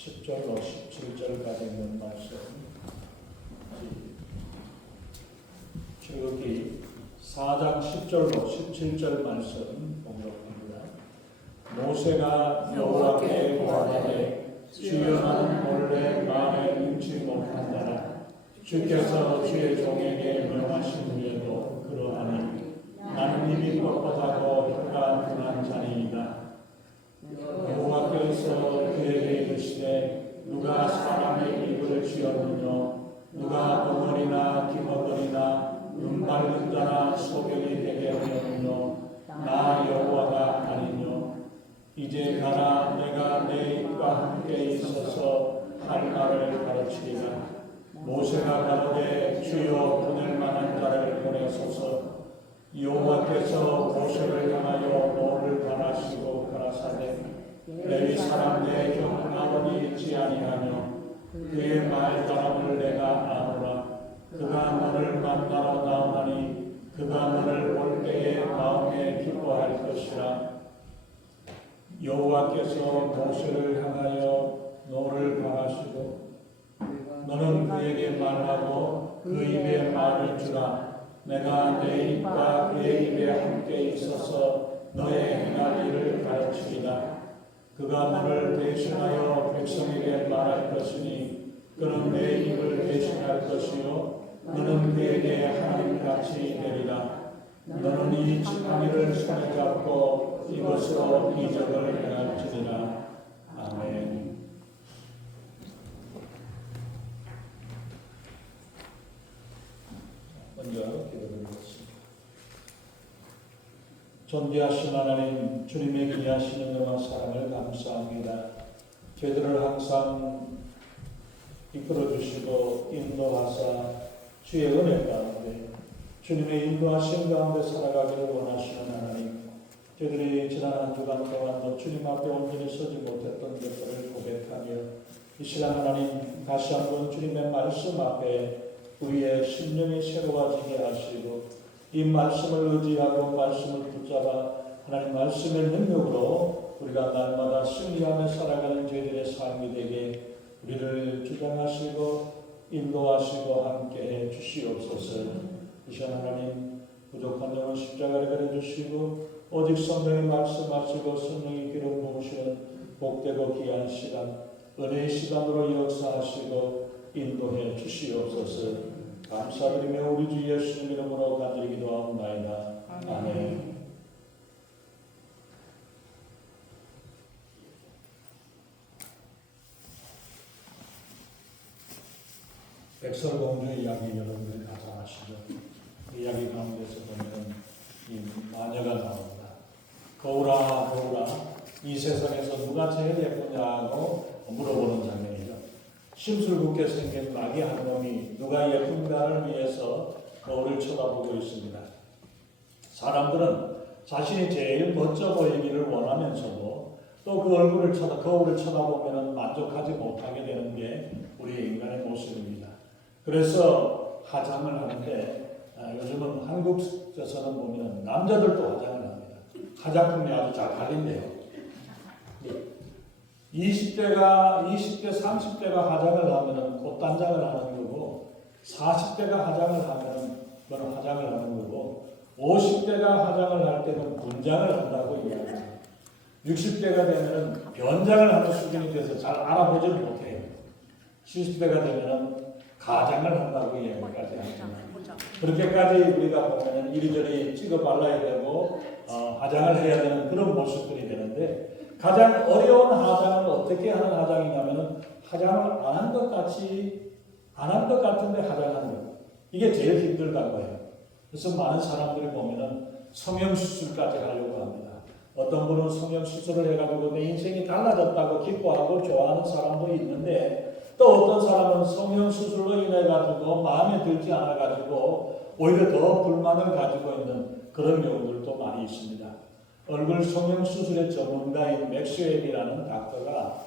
10절로 17절까지 있는 말씀, 출애굽기 4장 10절로 17절 말씀 봉독합니다. 모세가 여호와께 고하되 주여 나는 본래 말에 능치 못한다나 주께서 주의 종에게 명하신 후에도 그러하니 나는 입이 뻣뻣하고 혀가 둔한 자니이다. 여호와께서 그에게 이르시되 누가 사람의 입을 쥐었느냐 누가 덩어리나 기머거리나 눈바른 자나 소변이 되게 하였느냐 나 여호와가 아니뇨. 이제 가라. 내가 내 입과 함께 있어서 할 말을 가르치리라. 모세가 가로되 주여 보낼 만한 자를 보내소서. 여호와께서 모세를 향하여 노를 관하시고 가라사대 레위 사람 내 형 아론이 있지 아니하며 그의 말다람을 내가 아노라. 그가 너를 만나러 나오나니 그가 너를 볼 때에 마음에 기뻐할 것이라. 여호와께서 모세를 향하여 노를 관하시고 너는 그에게 말하고 그 입에 말을 주라. 내가 내 입과 그의 입에 함께 있어서 너의 행할 일을 가르치리라. 그가 너를 대신하여 백성에게 말할 것이니 그는 내 입을 대신할 것이요 너는 그에게 하나님같이 되리라. 너는 이 지팡이를 손에 잡고 이것으로 이적을 행할지니라. 아멘. 먼저 기도드리겠습니다. 존귀하신 하나님, 주님의 귀하신 은혜와 사랑을 감사합니다. 저희들을 항상 이끌어주시고 인도하사 주의 은혜 가운데 주님의 인도하신 가운데 살아가기를 원하시는 하나님, 저희들이 지난 한 주간 동안도 주님 앞에 온전히 서지 못했던 것들을 고백하며 이 시간 하나님 다시 한번 주님의 말씀 앞에 우리의 심령이 새로워지게 하시고 이 말씀을 의지하고 말씀을 붙잡아 하나님 말씀의 능력으로 우리가 날마다 승리하며 살아가는 저희들의 삶이 되게 우리를 주장하시고 인도하시고 함께해 주시옵소서. 이 시간 하나님 부족한 점은 십자가를 가려주시고 오직 성령의 말씀하시고 성령의 기름 부으시는 복되고 귀한 시간 은혜의 시간으로 역사하시고 인도해 주시옵소서. 감사드리며 우리 주 예수님 이름으로 간절히 기도하옵나이다. 아멘. 백설공주 이야기 여러분들이 다 잘 아시죠? 이야기 가운데서 보면 이 마녀가 나옵니다. 거울아 거울아 이 세상에서 누가 제일 예쁘냐고 물어보는 장면이죠. 심술궂게 생긴 마귀 한 놈이 누가 예쁜가를 위해서 거울을 쳐다보고 있습니다. 사람들은 자신이 제일 멋져 보이기를 원하면서도 또 그 얼굴을 거울을 쳐다보면 만족하지 못하게 되는 게 우리 인간의 모습입니다. 그래서 화장을 하는데 요즘은 한국에서는 보면 남자들도 화장을 합니다. 화장품이 아주 잘 팔린대요. 20대, 30대가 화장을 하면 꽃단장을 하는 거고 40대가 화장을 하면 그건 화장을 하는 거고 50대가 화장을 할 때는 분장을 한다고 이야기합니다. 60대가 되면 변장을 하는 수준이 돼서 잘 알아보지 못해요. 70대가 되면 가장을 한다고 이야기까지 합니다. 그렇게까지 우리가 보면 이리저리 찍어 발라야 되고 화장을 해야 되는 그런 모습들이 되는데 가장 어려운 화장은 어떻게 하는 화장이냐면 화장을 안 한 것 같은데 화장하는 것. 이게 제일 힘들다고 해요. 그래서 많은 사람들이 보면은 성형수술까지 하려고 합니다. 어떤 분은 성형수술을 해가지고 내 인생이 달라졌다고 기뻐하고 좋아하는 사람도 있는데 또 어떤 사람은 성형수술로 인해가지고 마음에 들지 않아가지고 오히려 더 불만을 가지고 있는 그런 경우들도 많이 있습니다. 얼굴 성형수술의 전문가인 맥스웰이라는 닥터가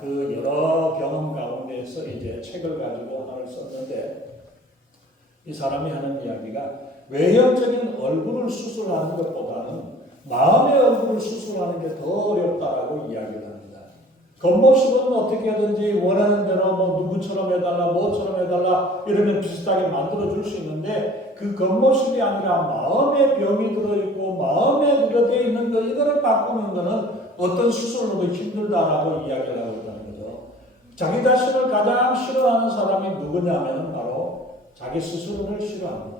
그 여러 경험 가운데서 이제 책을 가지고 하나를 썼는데 이 사람이 하는 이야기가 외형적인 얼굴을 수술하는 것보다는 마음의 얼굴을 수술하는 게 더 어렵다라고 이야기를 합니다. 겉모습은 어떻게든지 원하는 대로 뭐 누구처럼 해달라, 뭐처럼 해달라 이러면 비슷하게 만들어줄 수 있는데 그 겉모습이 아니라 마음에 병이 들어있고 마음에 들어되어 있는 것 이거를 바꾸는 것은 어떤 수술로도 힘들다라고 이야기를 하고 있다는 거죠. 자기 자신을 가장 싫어하는 사람이 누구냐면 바로 자기 스스로를 싫어합니다.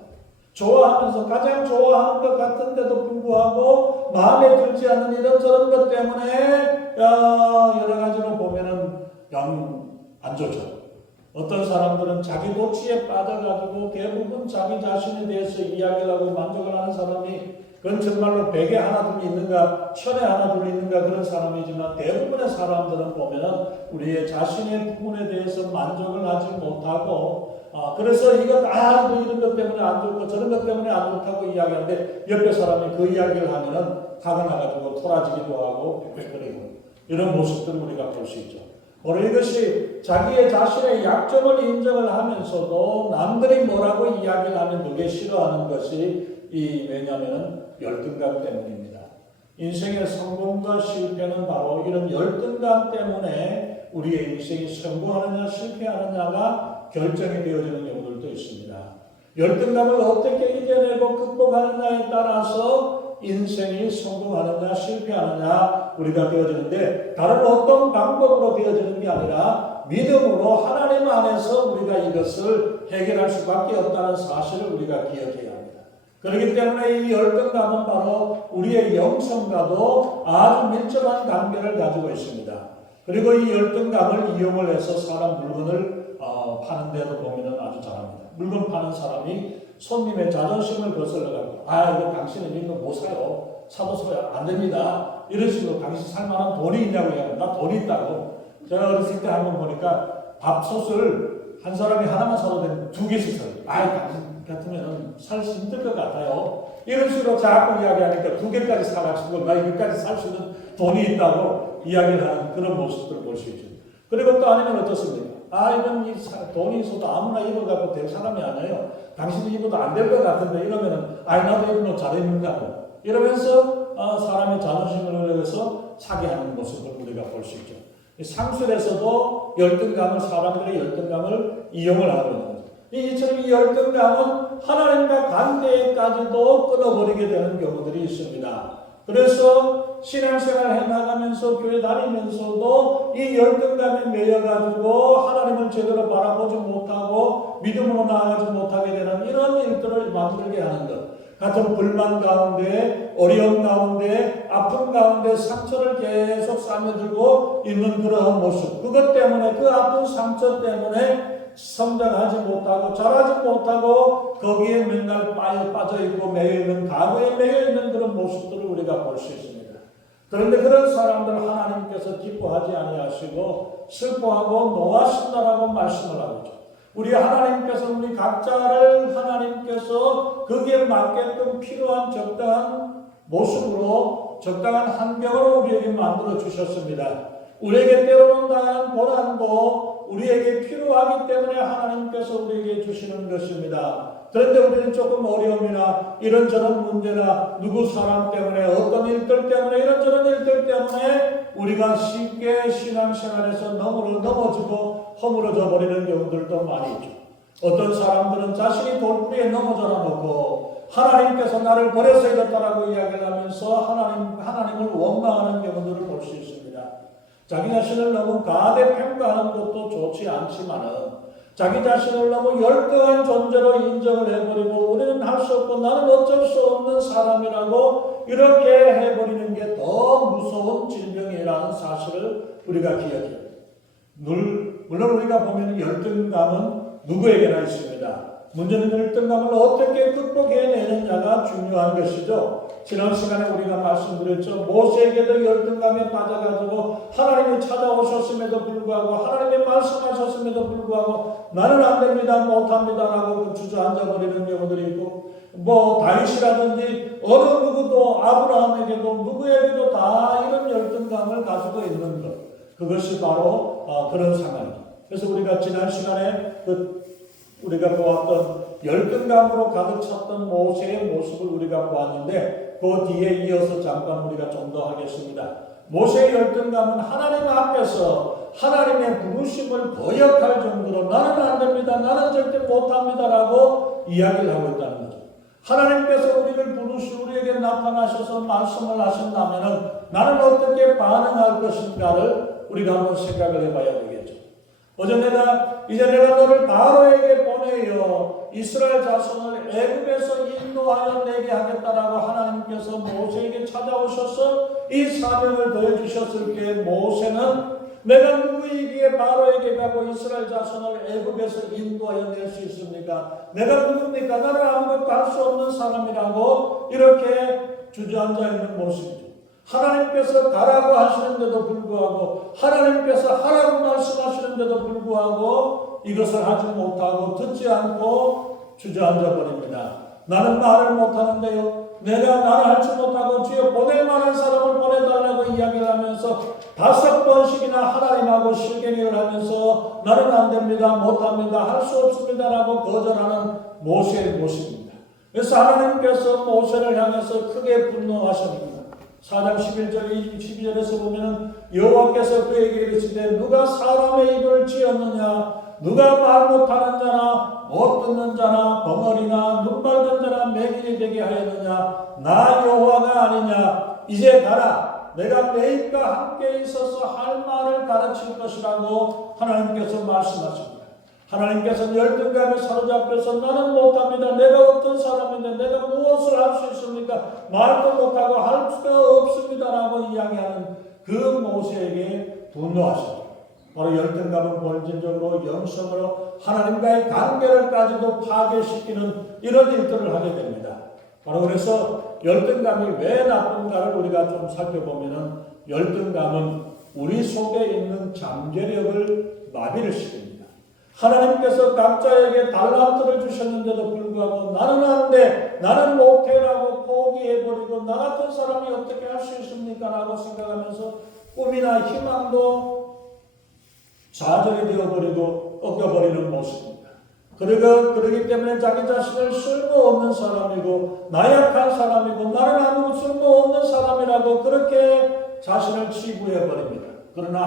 좋아하면서 가장 좋아하는 것 같은데도 불구하고 마음에 들지 않는 이런저런 것 때문에 여러 가지로 보면은 영 안 좋죠. 어떤 사람들은 자기 도취에 빠져가지고 대부분 자기 자신에 대해서 이야기를 하고 만족을 하는 사람이 그건 정말로 100에 하나 둘 있는가 1000에 하나 둘 있는가 그런 사람이지만 대부분의 사람들은 보면은 우리의 자신의 부분에 대해서 만족을 하지 못하고 그래서 이것 이런 것 때문에 안 좋고 저런 것 때문에 안 좋다고 이야기하는데 옆에 사람이 그 이야기를 하면은 화가 나가지고 토라지기도 하고 빽빽거리고 이런 모습들을 우리가 볼 수 있죠. 바로 이것이 자기의 자신의 약점을 인정을 하면서도 남들이 뭐라고 이야기를 하면 그게 싫어하는 것이 왜냐하면 열등감 때문입니다. 인생의 성공과 실패는 바로 이런 열등감 때문에 우리의 인생이 성공하느냐 실패하느냐가 결정이 되어지는 경우들도 있습니다. 열등감을 어떻게 이겨내고 극복하느냐에 따라서 인생이 성공하느냐 실패하느냐 우리가 되어지는데 다른 어떤 방법으로 되어지는 게 아니라 믿음으로 하나님 안에서 우리가 이것을 해결할 수밖에 없다는 사실을 우리가 기억해야 합니다. 그렇기 때문에 이 열등감은 바로 우리의 영성과도 아주 밀접한 관계를 가지고 있습니다. 그리고 이 열등감을 이용을 해서 사람 물건을 파는 데도 보면 아주 잘합니다. 물건 파는 사람이 손님의 자존심을 거슬러가고 이거 당신은 이거 못 사요. 사도 사요. 안 됩니다. 이런 식으로 당신 살 만한 돈이 있냐고 해요. 나 돈이 있다고. 제가 어렸을 때 한번 보니까 밥솥을 한 사람이 하나만 사도 되면 2개씩 사요. 당신 같으면 살 수 힘들 것 같아요. 이런 식으로 자꾸 이야기하니까 2개까지 사가지고 나 이거까지 살 수 있는 돈이 있다고 이야기를 하는 그런 모습들을 볼 수 있죠. 그리고 또 아니면 어떻습니까? 이건 돈이 있어도 아무나 입어갖고 될 사람이 아니에요. 당신이 입어도 안 될 것 같은데 이러면은 나도 이런 옷 잘 입는다고 이러면서 사람의 자존심을 위해서 사기하는 모습을 우리가 볼 수 있죠. 상술에서도 열등감을 사람들의 열등감을 이용을 하고 있는 거죠. 이처럼 이 열등감은 하나님과 관계까지도 끊어버리게 되는 경우들이 있습니다. 그래서 신앙생활을 해나가면서 교회 다니면서도 이 열등감에 매여가지고 하나님을 제대로 바라보지 못하고 믿음으로 나아가지 못하게 되는 이런 일들을 만들게 하는 것. 같은 불만 가운데, 어려움 가운데, 아픔 가운데 상처를 계속 싸매들고 있는 그러한 모습. 그것 때문에 그 아픈 상처 때문에 성장하지 못하고 자라지 못하고 거기에 맨날 빠져있고 매여있는 과거에 매여있는 그런 모습들을 우리가 볼 수 있습니다. 그런데 그런 사람들 하나님께서 기뻐하지 아니하시고 슬퍼하고 노하신다라고 말씀을 하고 있죠. 우리 하나님께서 우리 각자를 하나님께서 거기에 맞게끔 필요한 적당한 모습으로 적당한 환경으로 우리에게 만들어 주셨습니다. 우리에게 때로는 다양한 고난도 우리에게 필요하기 때문에 하나님께서 우리에게 주시는 것입니다. 그런데 우리는 조금 어려움이나 이런저런 문제나 누구 사람 때문에 어떤 일들 때문에 이런저런 일들 때문에 우리가 쉽게 신앙생활에서 넘어지고 허물어져 버리는 경우들도 많이 있죠. 어떤 사람들은 자신이 돌부리에 넘어져 놓고 하나님께서 나를 버려서 이렇다라고 이야기를 하면서 하나님을 원망하는 경우들을 볼 수 있습니다. 자기 자신을 너무 가대평가하는 것도 좋지 않지만은 자기 자신을 너무 열등한 존재로 인정을 해버리고 우리는 할 수 없고 나는 어쩔 수 없는 사람이라고 이렇게 해버리는 게 더 무서운 질병이라는 사실을 우리가 기억해야 합니다. 물론 우리가 보면 열등감은 누구에게나 있습니다. 문제는 열등감을 어떻게 극복해내느냐가 중요한 것이죠. 지난 시간에 우리가 말씀드렸죠. 모세에게도 열등감에 빠져가지고 하나님이 찾아오셨음에도 불구하고 하나님이 말씀하셨음에도 불구하고 나는 안 됩니다, 못합니다라고 주저앉아버리는 경우들이 있고 다윗이라든지 어느 누구도 아브라함에게도 누구에게도 다 이런 열등감을 가지고 있는 것. 그것이 바로 그런 상황이죠. 그래서 우리가 지난 시간에 우리가 보았던 열등감으로 가득 찼던 모세의 모습을 우리가 보았는데 그 뒤에 이어서 잠깐 우리가 좀 더 하겠습니다. 모세의 열등감은 하나님 앞에서 하나님의 부르심을 거역할 정도로 나는 안 됩니다, 나는 절대 못합니다라고 이야기를 하고 있다는 거죠. 하나님께서 우리를 부르시 우리에게 나타나셔서 말씀을 하신다면 나는 어떻게 반응할 것인가를 우리가 한번 생각을 해봐야 되겠죠. 이제 내가 너를 바로에게 보내어 이스라엘 자손을 애굽에서 인도하여 내게 하겠다라고 하나님께서 모세에게 찾아오셔서 이 사명을 더해주셨을 때 모세는 내가 누구이기에 바로에게 가고 이스라엘 자손을 애굽에서 인도하여 낼 수 있습니까? 내가 누굽니까? 나는 아무것도 할 수 없는 사람이라고 이렇게 주저앉아 있는 모습이죠. 하나님께서 가라고 하시는데도 불구하고 하나님께서 하라고 말씀하시는데도 불구하고 이것을 하지 못하고 듣지 않고 주저앉아 버립니다. 나는 말을 못하는데요. 나는 할 줄 못하고 주여 보낼 만한 사람을 보내달라고 이야기를 하면서 5번씩이나 하나님하고 실갱이를 하면서 나는 안 됩니다, 못합니다, 할 수 없습니다라고 거절하는 모세의 모습입니다. 그래서 하나님께서 모세를 향해서 크게 분노하십니다. 4장 11절 12절에서 보면 여호와께서 그에게 이르시되 누가 사람의 입을 지었느냐, 누가 말 못하는 자나 못 듣는 자나 벙어리나 눈 밝은 자나 맹인이 되게 하였느냐, 나 여호와가 아니냐. 이제 가라, 내가 내 입과 함께 있어서 할 말을 가르칠 것이라고 하나님께서 말씀하십니다. 하나님께서는 열등감에 사로잡혀서 나는 못합니다, 내가 어떤 사람인데 내가 무엇을 할 수 있습니까, 말도 못하고 할 수가 없습니다라고 이야기하는 그 모세에게 분노하십니다. 바로 열등감은 본질적으로 영성으로 하나님과의 관계를까지도 파괴시키는 이런 일들을 하게 됩니다. 바로 그래서 열등감이 왜 나쁜가를 우리가 좀 살펴보면 열등감은 우리 속에 있는 잠재력을 마비를 시킵니다. 하나님께서 각자에게 달란트를 주셨는데도 불구하고 나는 안 돼, 나는 못해라고 포기해버리고 나 같은 사람이 어떻게 할 수 있습니까? 라고 생각하면서 꿈이나 희망도 좌절이 되어버리고 꺾여버리는 모습입니다. 그러기 때문에 자기 자신을 쓸모없는 사람이고 나약한 사람이고 나는 아무 쓸모없는 사람이라고 그렇게 자신을 치부해버립니다. 그러나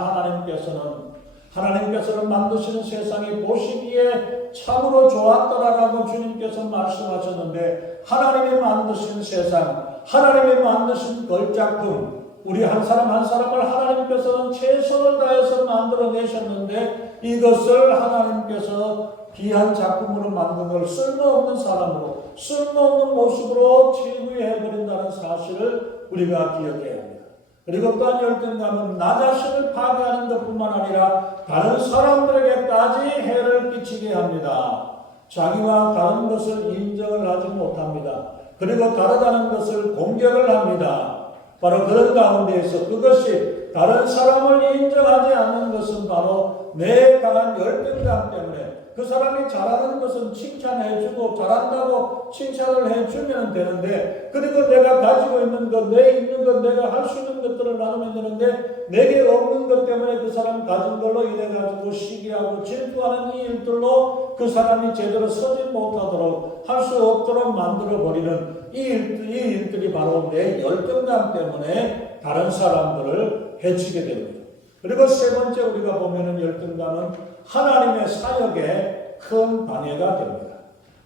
하나님께서는 만드시는 세상이 보시기에 참으로 좋았더라라고 주님께서 말씀하셨는데 하나님이 만드신 세상, 하나님이 만드신 걸작품, 우리 한 사람 한 사람을 하나님께서는 최선을 다해서 만들어내셨는데 이것을 하나님께서 귀한 작품으로 만든 걸 쓸모없는 사람으로, 쓸모없는 모습으로 치부해버린다는 사실을 우리가 기억해야 합니다. 그리고 또한 열등감은 나 자신을 파괴하는 것뿐만 아니라 다른 사람들에게까지 해를 끼치게 합니다. 자기와 다른 것을 인정을 하지 못합니다. 그리고 다르다는 것을 공격을 합니다. 바로 그런 가운데에서 그것이 다른 사람을 인정하지 않는 것은 바로 내 강한 열등감 때문에 그 사람이 잘하는 것은 칭찬해주고 잘한다고 칭찬을 해주면 되는데 그리고 내가 가지고 있는 것, 내 있는 것, 내가 할 수 있는 것들을 나누면 되는데 내게 없는 것 때문에 그 사람 가진 걸로 인해 가지고 시기하고 질투하는 이 일들로 그 사람이 제대로 서지 못하도록 할 수 없도록 만들어버리는 이 일들이 바로 내 열등감 때문에 다른 사람들을 해치게 됩니다. 그리고 세 번째 우리가 보면은 열등감은 하나님의 사역에 큰 방해가 됩니다.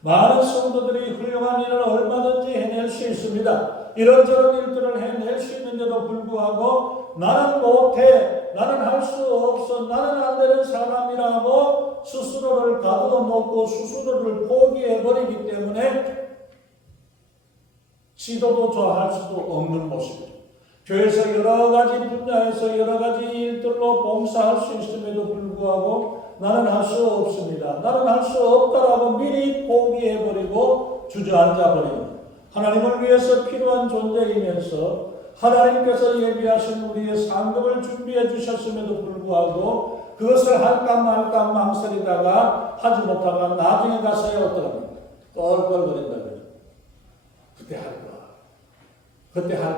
많은 성도들이 훌륭한 일을 얼마든지 해낼 수 있습니다. 이런저런 일들을 해낼 수 있는데도 불구하고 나는 못해, 나는 할 수 없어, 나는 안 되는 사람이라고 스스로를 가두어 놓고 스스로를 포기해버리기 때문에 지도도 할 수도 없는 모습이죠. 교회에서 여러 가지 분야에서 여러 가지 일들로 봉사할 수 있음에도 불구하고 나는 할 수 없습니다, 나는 할 수 없다라고 미리 포기해버리고 주저앉아버리는 하나님을 위해서 필요한 존재이면서 하나님께서 예비하신 우리의 상급을 준비해 주셨음에도 불구하고 그것을 할까 말까 망설이다가 하지 못하다가 나중에 가서야 어떡합니까? 껄껄거린다 그러죠. 그때 할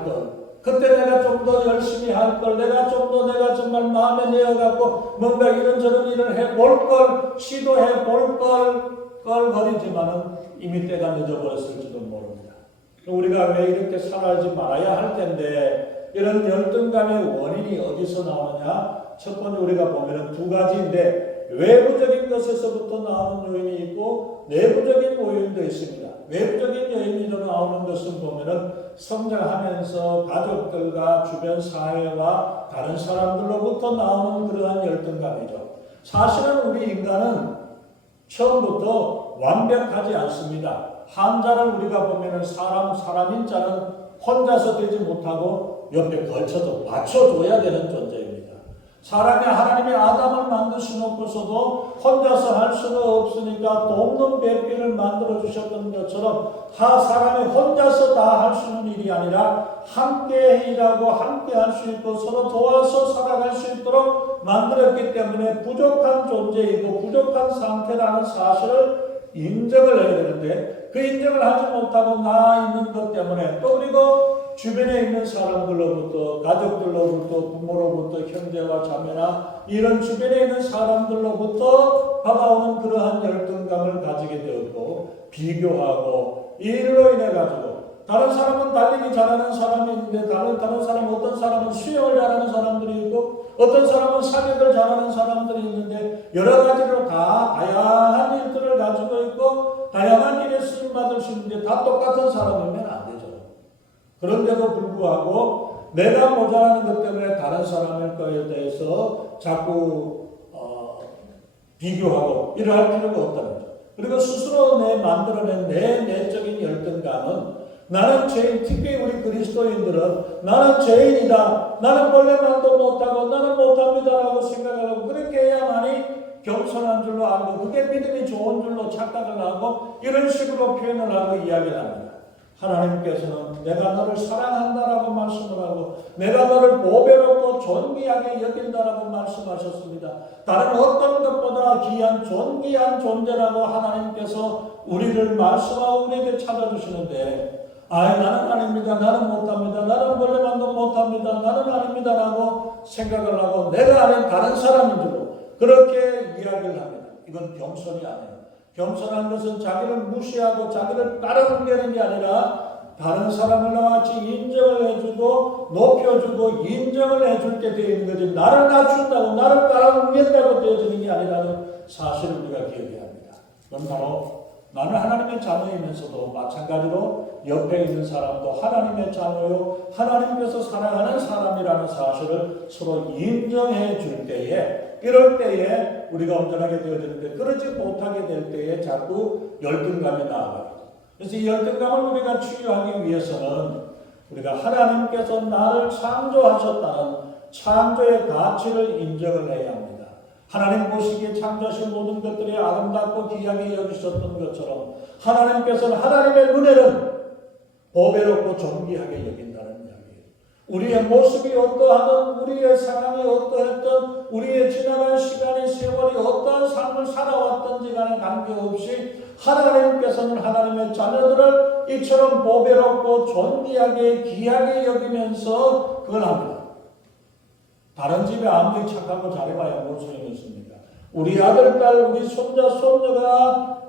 걸. 그때 내가 좀 더 열심히 할 걸, 내가 정말 마음에 내어갖고 뭔가 이런저런 일을 해볼 걸, 시도해 볼 걸 버리지만은 이미 때가 늦어버렸을지도 모릅니다. 우리가 왜 이렇게 살아야지 말아야 할 텐데 이런 열등감의 원인이 어디서 나오느냐? 첫 번째 우리가 보면 두 가지인데 외부적인 것에서부터 나오는 요인이 있고 내부적인 요인도 있습니다. 외부적인 요인으로 나오는 것은 보면은 성장하면서 가족들과 주변 사회와 다른 사람들로부터 나오는 그러한 열등감이죠. 사실은 우리 인간은 처음부터 완벽하지 않습니다. 한자를 우리가 보면은 사람인 자는 혼자서 되지 못하고 옆에 걸쳐서 받쳐줘야 되는 존재입니다. 사람이 하나님의 아담을 만드시 놓고서도 혼자서 할 수가 없으니까 돕는 배필을 만들어 주셨던 것처럼 사람이 혼자서 다 할 수 있는 일이 아니라 함께 일하고 함께 할 수 있고 서로 도와서 살아갈 수 있도록 만들었기 때문에 부족한 존재이고 부족한 상태라는 사실을 인정을 해야 되는데 그 인정을 하지 못하고 나 있는 것 때문에 또 그리고 주변에 있는 사람들로부터 가족들로부터 부모로부터 형제와 자매나 이런 주변에 있는 사람들로부터 받아오는 그러한 열등감을 가지게 되었고 비교하고 이로 인해 가지고 다른 사람은 달리기 잘하는 사람이 있는데 다른 사람은 어떤 사람은 수영을 잘하는 사람들이 있고 어떤 사람은 사격을 잘하는 사람들이 있는데 여러 가지로 다 다양한 일들을 가지고 있고 다양한 일에 쓰임받을 수 있는데 다 똑같은 사람이면 안 되죠. 그런데도 불구하고 내가 모자라는 것 때문에 다른 사람의 거에 대해서 자꾸 비교하고 이러할 필요가 없다는 거죠. 그리고 스스로 만들어낸 내 내적인 열등감은 나는 죄인, 특히 우리 그리스도인들은 나는 죄인이다. 나는 원래만도 못하고 나는 못합니다라고 생각을 하고 그렇게 해야만이 겸손한 줄로 알고 그게 믿음이 좋은 줄로 착각을 하고 이런 식으로 표현을 하고 이야기를 합니다. 하나님께서는 내가 너를 사랑한다라고 말씀을 하고 내가 너를 보배롭고 존귀하게 여긴다라고 말씀하셨습니다. 다른 어떤 것보다 귀한 존귀한 존재라고 하나님께서 우리를 말씀하고 우리에게 찾아주시는데 나는 아닙니다. 나는 못합니다. 나는 원래만도 못합니다. 나는 아닙니다라고 생각을 하고 내가 아닌 다른 사람인 줄로 그렇게 이야기를 합니다. 이건 겸손이 아니에요. 겸손한 것은 자기를 무시하고 자기를 따라붙는 게 아니라 다른 사람을 같이 인정을 해주고 높여주고 인정을 해줄 때 되어 있는 거지 나를 낮춘다고 나를 따라붙는다고 되어지는 게 아니라는 사실을 우리가 기억해야 합니다. 그건 바로 나는 하나님의 자녀이면서도 마찬가지로 옆에 있는 사람도 하나님의 자녀요 하나님께서 사랑하는 사람이라는 사실을 서로 인정해 줄 때에 이럴 때에 우리가 온전하게 되어지는데 그러지 못하게 될 때에 자꾸 열등감이 나아가요. 그래서 이 열등감을 우리가 치유하기 위해서는 우리가 하나님께서 나를 창조하셨다는 창조의 가치를 인정을 해야 합니다. 하나님 보시기에 창조하신 모든 것들이 아름답고 귀하게 여기셨던 것처럼 하나님께서는 하나님의 눈에는 보배롭고 존귀하게 여긴다는 이야기예요. 우리의 모습이 어떠하든 우리의 상황이 어떠했든 우리의 지나간 시간의 세월이 어떠한 삶을 살아왔든지 간에 관계없이 하나님께서는 하나님의 자녀들을 이처럼 보배롭고 존귀하게 귀하게 여기면서 그걸 합니다. 다른 집에 아무리 착하고 잘해봐야 뭔 소용이 있습니까? 우리 아들, 딸, 우리 손자, 손녀가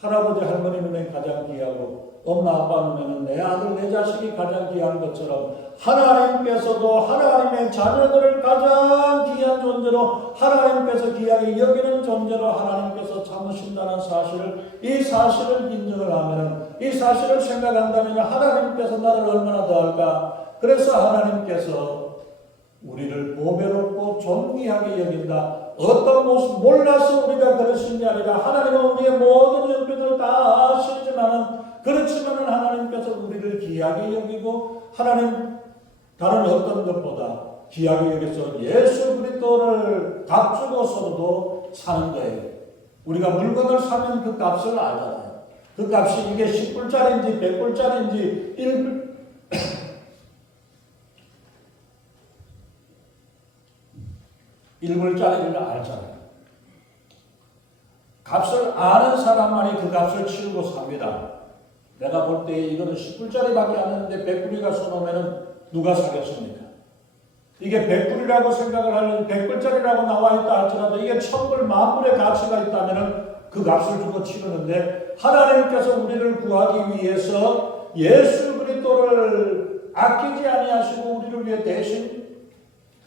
할아버지, 할머니 눈에 가장 귀하고 엄마, 아빠 눈에는 내 아들, 내 자식이 가장 귀한 것처럼 하나님께서도 하나님의 자녀들을 가장 귀한 존재로 하나님께서 귀하게 여기는 존재로 하나님께서 참으신다는 사실을 이 사실을 인정을 하면 이 사실을 생각한다면 하나님께서 나를 얼마나 더할까? 그래서 하나님께서 우리를 보배롭고 존귀하게 여긴다. 어떤 모습 몰라서 우리가 그러신 게 아니라 하나님은 우리의 모든 형편을 다 아시지만은 그렇지만은 하나님께서 우리를 귀하게 여기고 하나님 다른 어떤 것보다 귀하게 여겨서 예수 그리스도를 값주고서도 사는 거예요. 우리가 물건을 사면 그 값을 알잖아요. 그 값이 이게 10불짜리인지 100불짜리인지 1불짜리를 알잖아요. 값을 아는 사람만이 그 값을 치르고 삽니다. 내가 볼 때 이거는 10불짜리밖에 안 했는데 100불이가 써놓으면 누가 사겠습니까? 이게 100불이라고 생각을 하면 100불짜리라고 나와 있다 할지라도 이게 1000불, 만불의 가치가 있다면 그 값을 주고 치르는데 하나님께서 우리를 구하기 위해서 예수 그리스도를 아끼지 아니하시고 우리를 위해 대신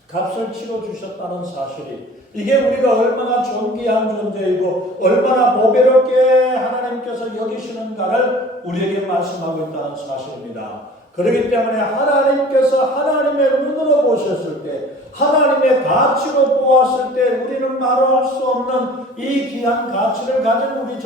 값을 치러 주셨다는 사실이, 이게 우리가 얼마나 존귀한 존재이고 얼마나 보배롭게 하나님께서 여기시는가를 우리에게 말씀하고 있다는 사실입니다. 그렇기 때문에 하나님께서 하나님의 눈으로 보셨을 때, 하나님의 가치로 보았을 때 우리는 말로 할 수 없는 이 귀한 가치를 가진 우리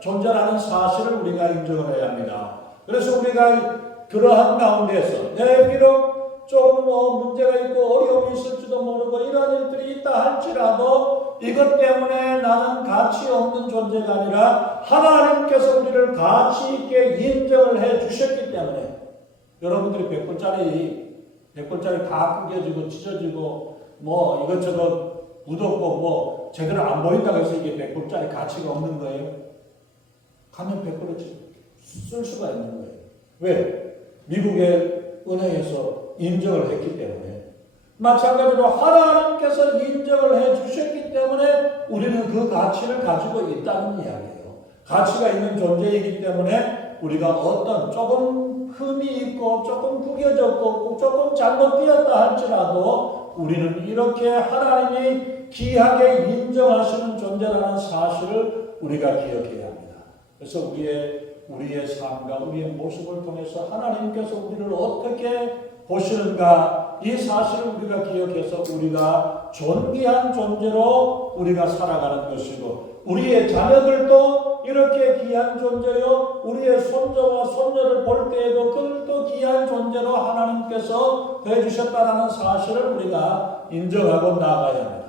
존재라는 사실을 우리가 인정을 해야 합니다. 그래서 우리가 그러한 가운데서 비록 조금 문제가 있고 어려움이 있을지도 모르고 이런 일들이 있다 할지라도 이것 때문에 나는 가치 없는 존재가 아니라 하나님께서 우리를 가치 있게 인정을 해 주셨기 때문에, 여러분들이 100불짜리 다 구겨지고 찢어지고 뭐 이것저것 묻었고 제대로 안 보인다고 해서 이게 100불짜리 가치가 없는 거예요? 가면 100불을 쓸 수가 있는 거예요. 왜? 미국의 은행에서 인정을 했기 때문에. 마찬가지로 하나님께서 인정을 해 주셨기 때문에 우리는 그 가치를 가지고 있다는 이야기예요. 가치가 있는 존재이기 때문에 우리가 어떤 조금 흠이 있고 조금 구겨졌고 조금 잘못되었다 할지라도 우리는 이렇게 하나님이 귀하게 인정하시는 존재라는 사실을 우리가 기억해야 합니다. 그래서 우리의 삶과 우리의 모습을 통해서 하나님께서 우리를 어떻게 보시는가, 이 사실을 우리가 기억해서 우리가 존귀한 존재로 우리가 살아가는 것이고, 우리의 자녀들도 이렇게 귀한 존재요, 우리의 손자와 손녀를 볼 때에도 그들도 귀한 존재로 하나님께서 해주셨다는 사실을 우리가 인정하고 나아가야 합니다.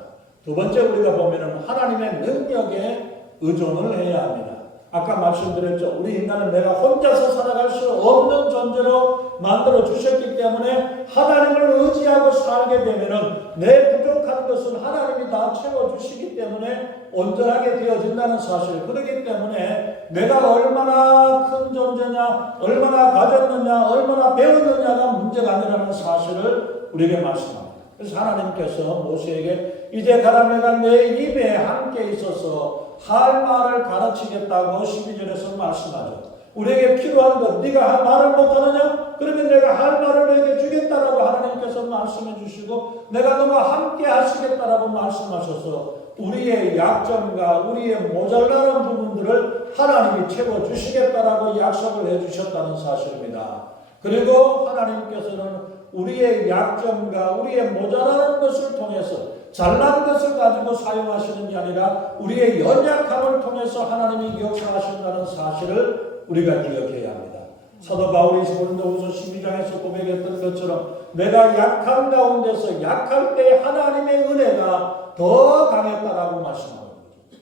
두 번째, 우리가 보면은 하나님의 능력에 의존을 해야 합니다. 아까 말씀드렸죠. 우리 인간은 내가 혼자서 살아갈 수 없는 존재로 만들어 주셨기 때문에 하나님을 의지하고 살게 되면은 내 부족한 것은 하나님이 다 채워주시기 때문에 온전하게 되어진다는 사실. 그렇기 때문에 내가 얼마나 큰 존재냐, 얼마나 가졌느냐, 얼마나 배웠느냐가 문제가 아니라는 사실을 우리에게 말씀합니다. 그래서 하나님께서 모세에게 이제 가라, 내가 내 입에 함께 있어서 할 말을 가르치겠다고 12절에서 말씀하죠. 우리에게 필요한 것, 네가 말을 못하느냐? 그러면 내가 할 말을 너에게 주겠다라고 하나님께서 말씀해 주시고 내가 너와 함께 하시겠다라고 말씀하셔서 우리의 약점과 우리의 모자라는 부분들을 하나님이 채워주시겠다라고 약속을 해주셨다는 사실입니다. 그리고 하나님께서는 우리의 약점과 우리의 모자라는 것을 통해서 잘난 것을 가지고 사용하시는 게 아니라 우리의 연약함을 통해서 하나님이 역사하신다는 사실을 우리가 기억해야 합니다. 사도 바울이 고린도후서 12장에서 고백했던 것처럼 내가 약한 가운데서 약할 때 하나님의 은혜가 더 강했다라고 말씀하는 거죠.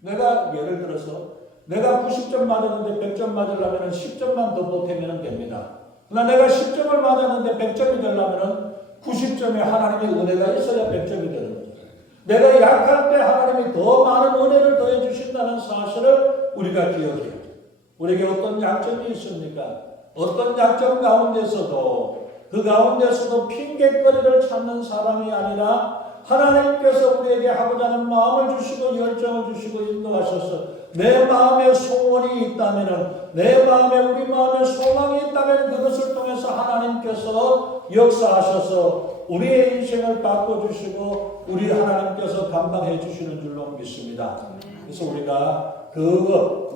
내가 예를 들어서 내가 90점 맞았는데 100점 맞으려면 10점만 더 보태면 됩니다. 그러나 내가 10점을 맞았는데 100점이 되려면 90점에 하나님의 은혜가 있어야 100점이 되는 거죠. 내가 약할 때 하나님이 더 많은 은혜를 더해 주신다는 사실을 우리가 기억해요. 우리에게 어떤 약점이 있습니까? 어떤 약점 가운데서도 그 가운데서도 핑계거리를 찾는 사람이 아니라 하나님께서 우리에게 하고자 하는 마음을 주시고 열정을 주시고 인도하셔서 내 마음에 소원이 있다면, 내 마음에 우리 마음에 소망이 있다면 그것을 통해서 하나님께서 역사하셔서 우리의 인생을 바꿔주시고 우리 하나님께서 감당해 주시는 줄로 믿습니다. 그래서 우리가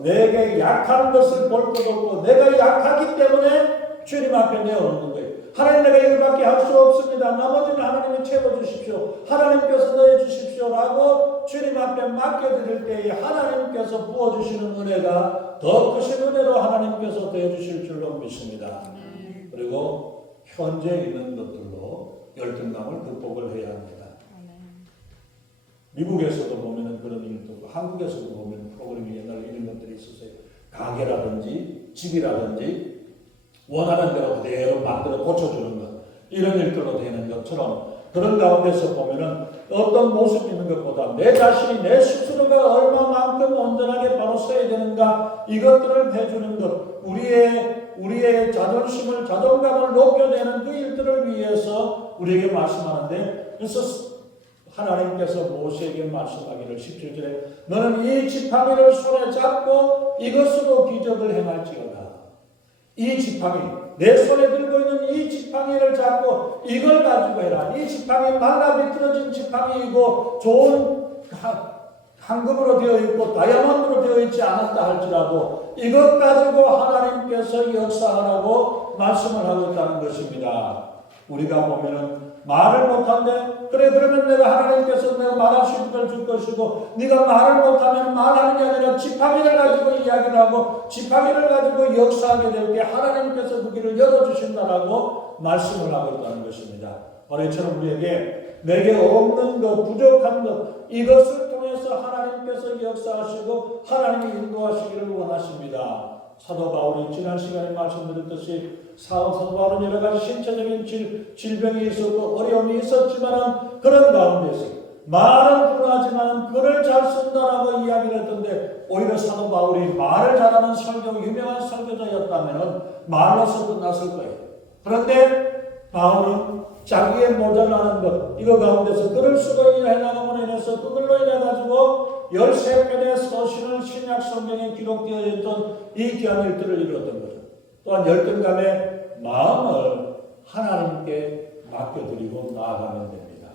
내게 약한 것을 볼 것 없고 내가 약하기 때문에 주님 앞에 내어놓는 거예요. 하나님, 내가 이거밖에 할 수 없습니다. 나머지는 하나님이 채워주십시오. 하나님께서 넣어주십시오. 라고 주님 앞에 맡겨드릴 때에 하나님께서 부어주시는 은혜가 더 크신 은혜로 하나님께서 더해주실 줄로 믿습니다. 그리고 현재 있는 것들로 열등감을 극복을 해야 합니다. 미국에서도 보면 그런 일도 있고 한국에서도 보면 프로그램이 옛날에 이런 것들이 있었어요. 가게라든지 집이라든지 원하는 대로 그대로 만들어 고쳐주는 것, 이런 일들로 되는 것처럼 그런 가운데서 보면은 어떤 모습이 있는 것보다 내 자신이 내 스스로가 얼마만큼 온전하게 바로 서야 되는가, 이것들을 해주는 것, 우리의 자존심을, 자존감을 높여내는 그 일들을 위해서 우리에게 말씀하는데, 그래서 하나님께서 모세에게 말씀하기를 17절에 너는 이 지팡이를 손에 잡고 이것으로 기적을 행할지어다. 이 지팡이, 내 손에 들고 있는 이 지팡이를 잡고 이걸 가지고 해라. 이 지팡이 말라 비틀어진 지팡이이고 좋은 황금으로 되어 있고 다이아몬드로 되어 있지 않았다 할지라도 이것 가지고 하나님께서 역사하라고 말씀을 하고 있다는 것입니다. 우리가 보면은 말을 못한대. 그래 그러면 내가 하나님께서 내가 말할 수 있는 걸 줄 것이고 네가 말을 못하면 말하는 게 아니라 지팡이를 가지고 이야기를 하고 지팡이를 가지고 역사하게 될 게 하나님께서 그 길을 열어주신다라고 말씀을 하고 있다는 것입니다. 바로 이처럼 우리에게 내게 없는 것 부족한 것 이것을 통해서 하나님께서 역사하시고 하나님이 인도하시기를 원하십니다. 사도 바울이 지난 시간에 말씀드렸듯이 사도 바울은 여러 가지 신체적인 질병이 있었고 어려움이 있었지만 그런 가운데서 말은 둔하지만 글을 잘 쓴다라고 이야기를 했던데 오히려 사도 바울이 말을 잘하는 유명한 설교자였다면 말로서 끝났을 거예요. 그런데 바울은 자기의 모자라는 것 이거 가운데서 글을 쓰고 해나감으로 인해서 그걸로 인해가지고 13편의 서신을 신약 성경에 기록되어 있던 이 귀한 일들을 이루었던 거죠. 또한 열등감의 마음을 하나님께 맡겨드리고 나아가면 됩니다.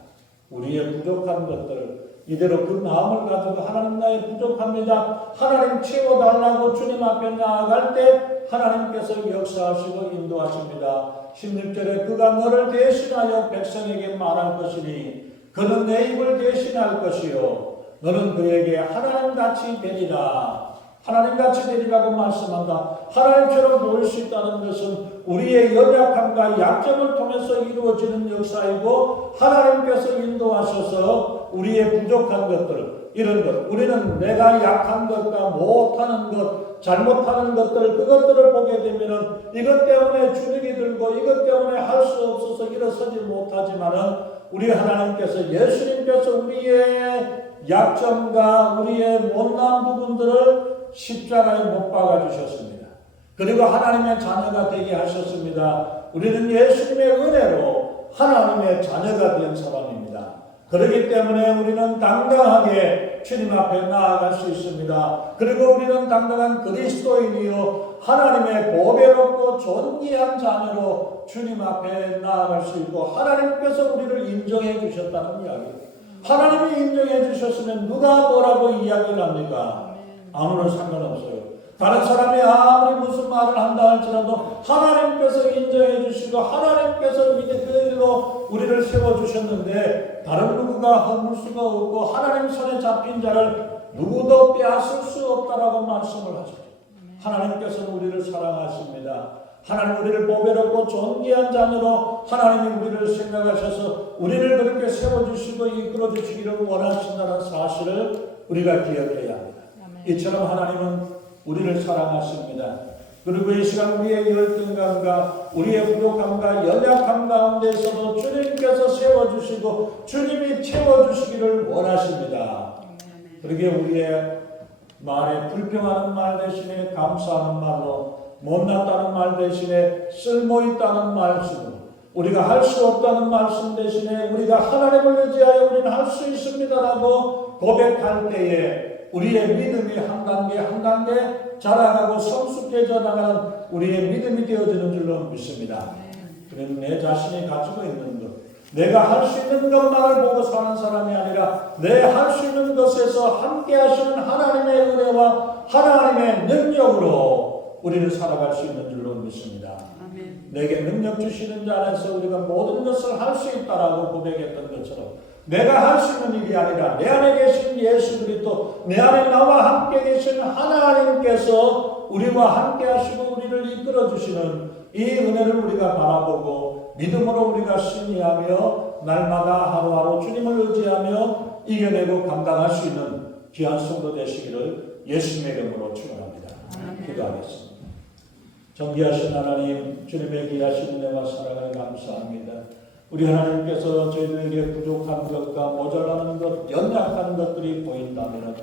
우리의 부족한 것들 이대로 그 마음을 가지고 하나님 나의 부족합니다. 하나님 채워달라고 주님 앞에 나아갈 때 하나님께서 역사하시고 인도하십니다. 16절에 그가 너를 대신하여 백성에게 말할 것이니 그는 내 입을 대신할 것이요 너는 그에게 하나님같이 되리라. 하나님같이 되리라고 말씀한다. 하나님처럼 보일 수 있다는 것은 우리의 연약함과 약점을 통해서 이루어지는 역사이고 하나님께서 인도하셔서 우리의 부족한 것들 이런 것 우리는 내가 약한 것과 못하는 것 잘못하는 것들 그것들을 보게 되면 이것 때문에 주눅이 들고 이것 때문에 할 수 없어서 일어서지 못하지만은 우리 하나님께서 예수님께서 우리의 약점과 우리의 못난 부분들을 십자가에 못 박아 주셨습니다. 그리고 하나님의 자녀가 되게 하셨습니다. 우리는 예수님의 은혜로 하나님의 자녀가 된 사람입니다. 그렇기 때문에 우리는 당당하게 주님 앞에 나아갈 수 있습니다. 그리고 우리는 당당한 그리스도인이요 하나님의 보배롭고 존귀한 자녀로 주님 앞에 나아갈 수 있고 하나님께서 우리를 인정해 주셨다는 이야기입니다. 하나님이 인정해 주셨으면 누가 뭐라고 이야기를 합니까? 아무런 상관없어요. 다른 사람이 아무리 무슨 말을 한다 할지라도 하나님께서 인정해 주시고 하나님께서 그대로 우리를 세워주셨는데 다른 누구가 허물 수가 없고 하나님 손에 잡힌 자를 누구도 빼앗을 수 없다라고 말씀을 하죠. 하나님께서 우리를 사랑하십니다. 하나님 우리를 보배롭고 존귀한 자녀로 하나님이 우리를 생각하셔서 우리를 그렇게 세워주시고 이끌어주시기를 원하신다는 사실을 우리가 기억해야 합니다. 이처럼 하나님은 우리를 사랑하십니다. 그리고 이 시간 우리의 열등감과 우리의 부족함과 연약함 가운데서도 주님께서 세워주시고 주님이 채워주시기를 원하십니다. 그러기에 우리의 말에 불평하는 말 대신에 감사하는 말로 못났다는 말 대신에 쓸모있다는 말씀 우리가 할 수 없다는 말씀 대신에 우리가 하나님을 의지하여 우리는 할 수 있습니다라고 고백할 때에 우리의 믿음이 한 단계 한 단계 자라가고 성숙해져 나가는 우리의 믿음이 되어지는 줄로 믿습니다. 그는 내 자신이 가지고 있는 것 내가 할 수 있는 것만을 보고 사는 사람이 아니라 내 할 수 있는 것에서 함께 하시는 하나님의 은혜와 하나님의 능력으로 우리를 살아갈 수 있는 줄로 믿습니다. 아멘. 내게 능력 주시는 자 안에서 우리가 모든 것을 할 수 있다라고 고백했던 것처럼 내가 할 수 있는 일이 아니라 내 안에 계신 예수 그리스도 내 안에 나와 함께 계신 하나님께서 우리와 함께 하시고 우리를 이끌어 주시는 이 은혜를 우리가 바라보고 믿음으로 우리가 승리하며 날마다 하루하루 주님을 의지하며 이겨내고 감당할 수 있는 귀한 성도 되시기를 예수님의 이름으로 축원합니다. 기도하겠습니다. 존귀하신 하나님 주님의 귀하신 은혜와 사랑을 감사합니다. 우리 하나님께서 저희들에게 부족한 것과 모자라는 것, 연약한 것들이 보인다면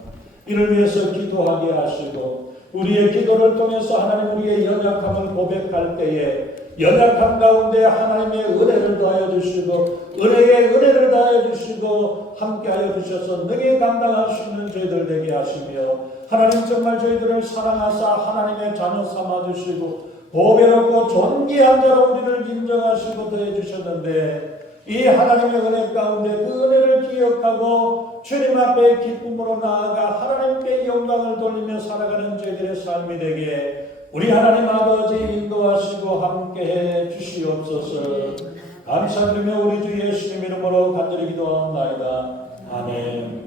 이를 위해서 기도하게 하시고 우리의 기도를 통해서 하나님 우리의 연약함을 고백할 때에 연약함 가운데 하나님의 은혜를 더하여 주시고 은혜에 은혜를 더하여 주시고 함께하여 주셔서 능히 감당할 수 있는 저희들 되게 하시며 하나님 정말 저희들을 사랑하사 하나님의 자녀 삼아 주시고 보배롭고 존귀한 자로 우리를 인정하시고 더해주셨는데 이 하나님의 은혜 가운데 그 은혜를 기억하고 주님 앞에 기쁨으로 나아가 하나님께 영광을 돌리며 살아가는 저희들의 삶이 되게 우리 하나님 아버지 인도하시고 함께해 주시옵소서. 감사드리며 우리 주 예수님 이름으로 간절히 기도하옵나이다. 아멘.